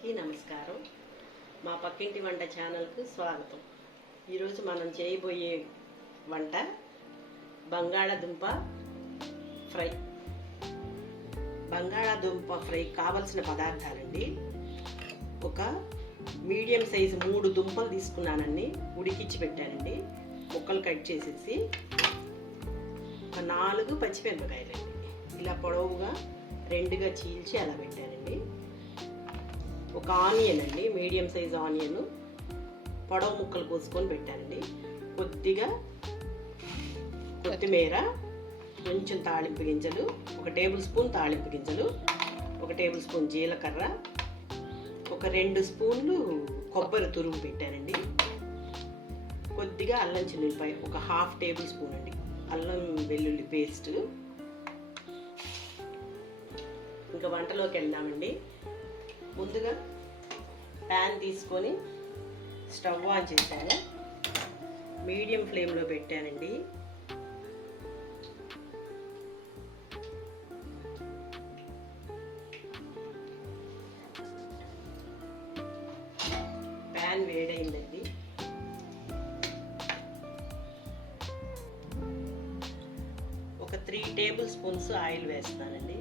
అందరికీ నమస్కారం. మా పక్కింటి వంట ఛానల్కు స్వాగతం. ఈరోజు మనం చేయబోయే వంట బంగాళాదుంప ఫ్రై. బంగాళాదుంప ఫ్రై కావలసిన పదార్థాలండి. ఒక మీడియం సైజు మూడు దుంపలు తీసుకున్నానండి. ఉడికిచ్చి పెట్టానండి. ముక్కలు కట్ చేసేసి ఒక నాలుగు పచ్చిమిరపకాయలండి. ఇలా పొడవుగా రెండుగా చీల్చి అలా పెట్టానండి. ఒక ఆనియన్ అండి మీడియం సైజ్ ఆనియన్. పొడవు ముక్కలు కోసుకొని పెట్టానండి కొద్దిగా కొత్తిమీర కొంచెం తాళింపు గింజలు ఒక టేబుల్ స్పూన్ తాళింపు గింజలు ఒక టేబుల్ స్పూన్ జీలకర్ర ఒక రెండు స్పూన్లు కొబ్బరి తురుము పెట్టానండి. కొద్దిగా అల్లం చిల్లిపాయ ఒక హాఫ్ టేబుల్ స్పూన్ అండి. అల్లం వెల్లుల్లి పేస్ట్. ఇంకా వంటలోకి వెళ్దామండి. ముందుగా ప్యాన్ తీసుకొని స్టవ్ ఆన్ చేశాను. మీడియం ఫ్లేమ్లో పెట్టానండి. ప్యాన్ వేడైందండి. ఒక త్రీ టేబుల్ స్పూన్స్ ఆయిల్ వేస్తానండి.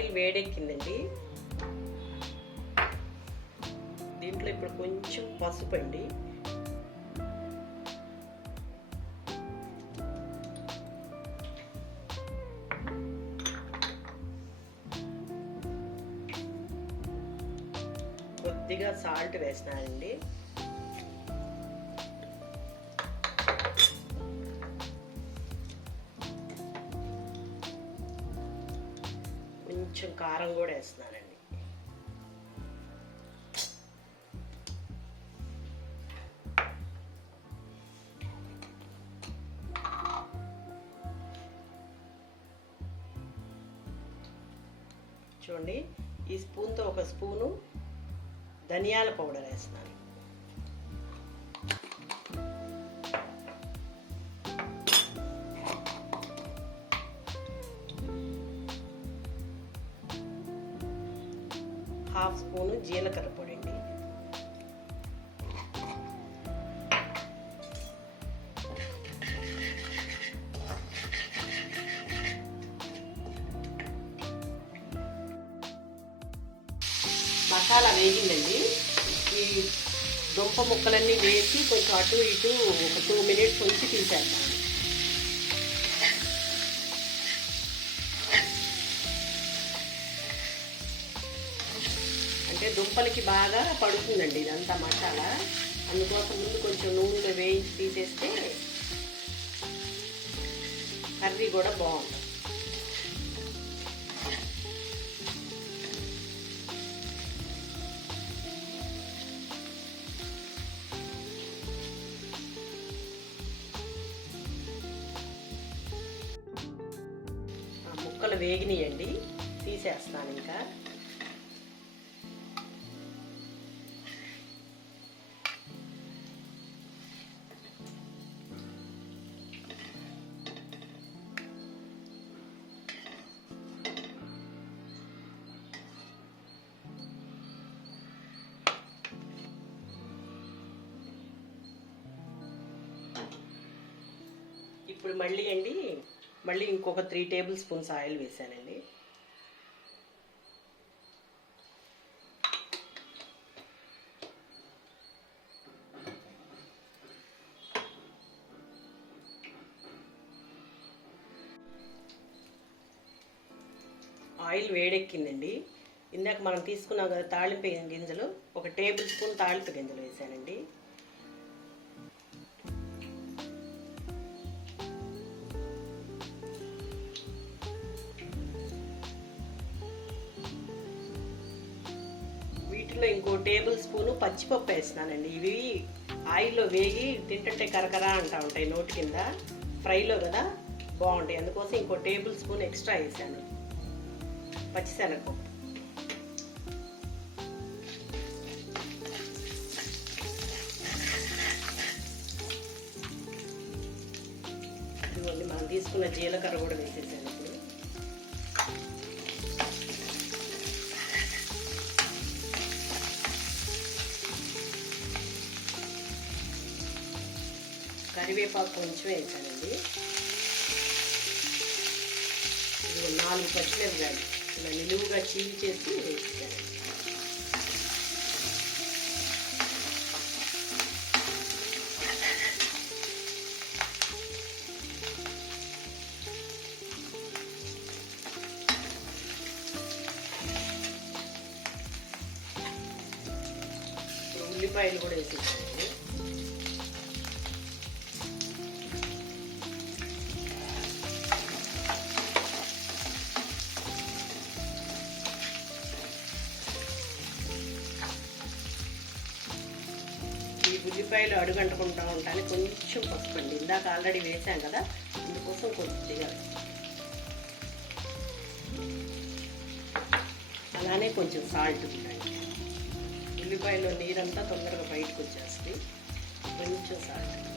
ఆయిల్ వేడెక్కిందండి. దీంట్లో ఇప్పుడు కొంచెం పసుపు అండి. కొద్దిగా సాల్ట్ వేసినానండి. కొంచెం కారం కూడా వేస్తున్నానండి. చూడండి ఈ స్పూన్తో ఒక స్పూను ధనియాల పౌడర్ వేస్తున్నాను. హాఫ్ స్పూను జీలకర్ర పొడి అండి. మసాలా వేగిందండి. ఈ దుంప ముక్కలన్నీ వేసి కొంచెం అటు ఇటు ఒక టూ మినిట్స్ ఉంచి తీసేస్తాను దుంపలకి బాగా పడుతుందండి ఇదంతా మసాలా. అందుకోసం ముందు కొంచెం నూనెలో వేయించి తీసేస్తే కర్రీ కూడా బాగుంది. ఆ ముక్కలు వేగినాయండి. తీసేస్తాను ఇంకా. ఇప్పుడు మళ్ళీ అండి మళ్ళీ ఇంకొక త్రీ టేబుల్ స్పూన్స్ ఆయిల్ వేసానండి. ఆయిల్ వేడెక్కిందండి. ఇందాక మనం తీసుకున్నాం కదా తాళింపు గింజలు ఒక టేబుల్ స్పూన్ తాళింపు గింజలు వేసానండి. ఇంకో టేబుల్ స్పూను పచ్చిపప్పు వేస్తున్నానండి. ఇవి ఆయిల్లో వేగి తింటుంటే కరకరా అంటా ఉంటాయి నోటి కింద. ఫ్రైలో కదా? బాగుంటాయి. అందుకోసం ఇంకో టేబుల్ స్పూన్ ఎక్స్ట్రా వేసాను. పచ్చిశనగపప్పు. ఇదిగోండి మనం తీసుకున్న జీలకర్ర కూడా వేసేసాను ఇప్పుడు కరివేపాకు కొంచెం వేసానండి. ఇది నాలుగు పచ్చిమిరపకాయలు ఇలా నిలువుగా చీలి చేసి వేసాను ఉల్లిపాయలు కూడా వేసేసాను. ఈ ఉల్లిపాయలు ఉంటాను. కొంచెం పసుపు అండి. ఇందాక ఆల్రెడీ వేసాం కదా అందుకోసం కొద్దిగా. అలానే కొంచెం సాల్ట్ ఉండండి ఉల్లిపాయలో నీరంతా తొందరగా బయటకు వచ్చేస్తుంది. కొంచెం సాల్ట్.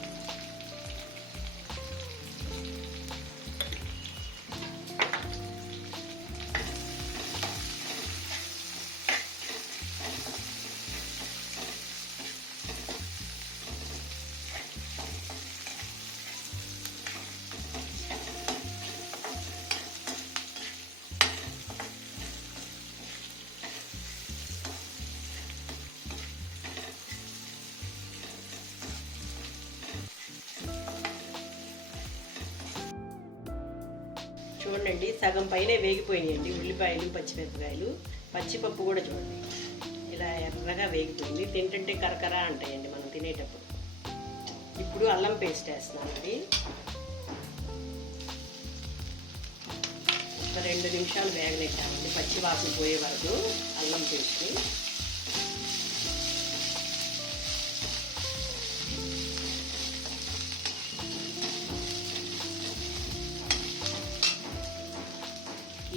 చూడండి సగం పైనే వేగిపోయినాయండి ఉల్లిపాయలు పచ్చిమిరపకాయలు. పచ్చిపప్పు కూడా చూడండి ఇలా ఎర్రగా వేగిపోయింది. తింటుంటే కరకర అంటాయండి మనం తినేటప్పుడు. ఇప్పుడు అల్లం పేస్ట్ వేస్తున్నామండి ఒక రెండు నిమిషాలు వేగనెట్టామండి పచ్చి వాసన పోయే వరకు అల్లం పేస్ట్.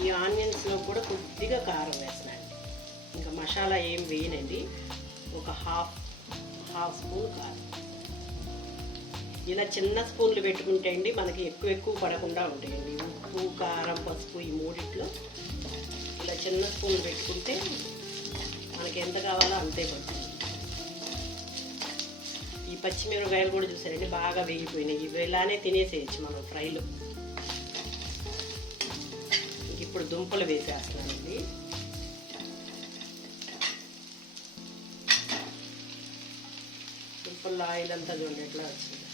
ఈ ఆనియన్స్లో కూడా కొద్దిగా కారం వేసినండి ఇంకా మసాలా ఏం వేయనండి. ఒక హాఫ్ హాఫ్ స్పూన్ కారం. ఇలా చిన్న స్పూన్లు పెట్టుకుంటే అండి మనకి ఎక్కువ ఎక్కువ పడకుండా ఉంటాయండి. ఉప్పు కారం పసుపు ఈ మూడిట్లో ఇలా చిన్న స్పూన్లు పెట్టుకుంటే మనకి ఎంత కావాలో అంతే పడుతుంది. ఈ పచ్చిమిరపకాయలు కూడా చూసారండి బాగా వేగిపోయినాయి. ఇవి ఇలానే తినేసేయచ్చు మనం ఫ్రైలో. ఇప్పుడు దుంపలు వేసేస్తున్నానండి దుంపల్లో ఆయిల్ అంతా చూడండి ఎట్లా వచ్చింది.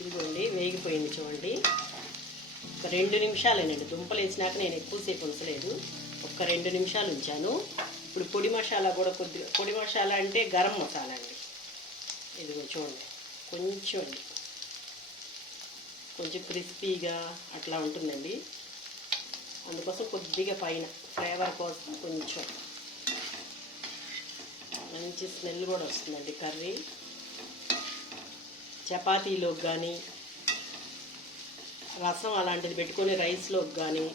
ఇదిగోండి వేగిపోయింది చూడండి. ఒక రెండు నిమిషాలేనండి. దుంపలు వేసినాక నేను ఎక్కువసేపు ఉంచలేదు. ఒక రెండు నిమిషాలు ఉంచాను. ఇప్పుడు పొడి మసాలా కూడా కొద్దిగా పొడి మసాలా అంటే గరం మసాలా అండి. ఇదిగో చూడండి. కొంచెం అండి. కొంచెం క్రిస్పీగా అట్లా ఉంటుందండి. అందుకోసం కొద్దిగా పైన ఫ్లేవర్ కోసం కొంచెం మంచి స్మెల్ కూడా వస్తుందండి కర్రీ. చపాతీలోకి కానీ రసం అలాంటిది పెట్టుకొని రైస్లోకి కానీ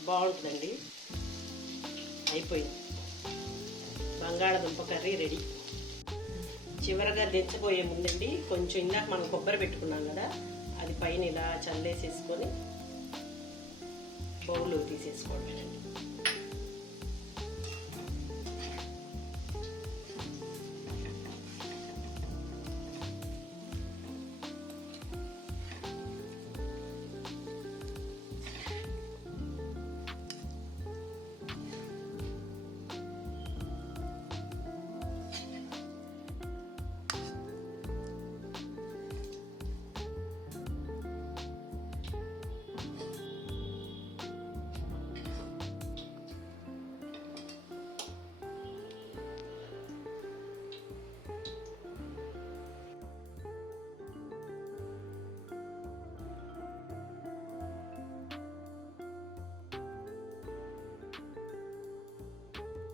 బాగుంటుందండి. అయిపోయింది. బంగాళదుంప కర్రీ రెడీ. చివరగా దించబోయే ముందండి కొంచెం ఇందాక మనం కొబ్బరి పెట్టుకున్నాం కదా అది పైన ఇలా చల్లేసేసుకొని బౌల్లో తీసేసుకోవడమేనండి.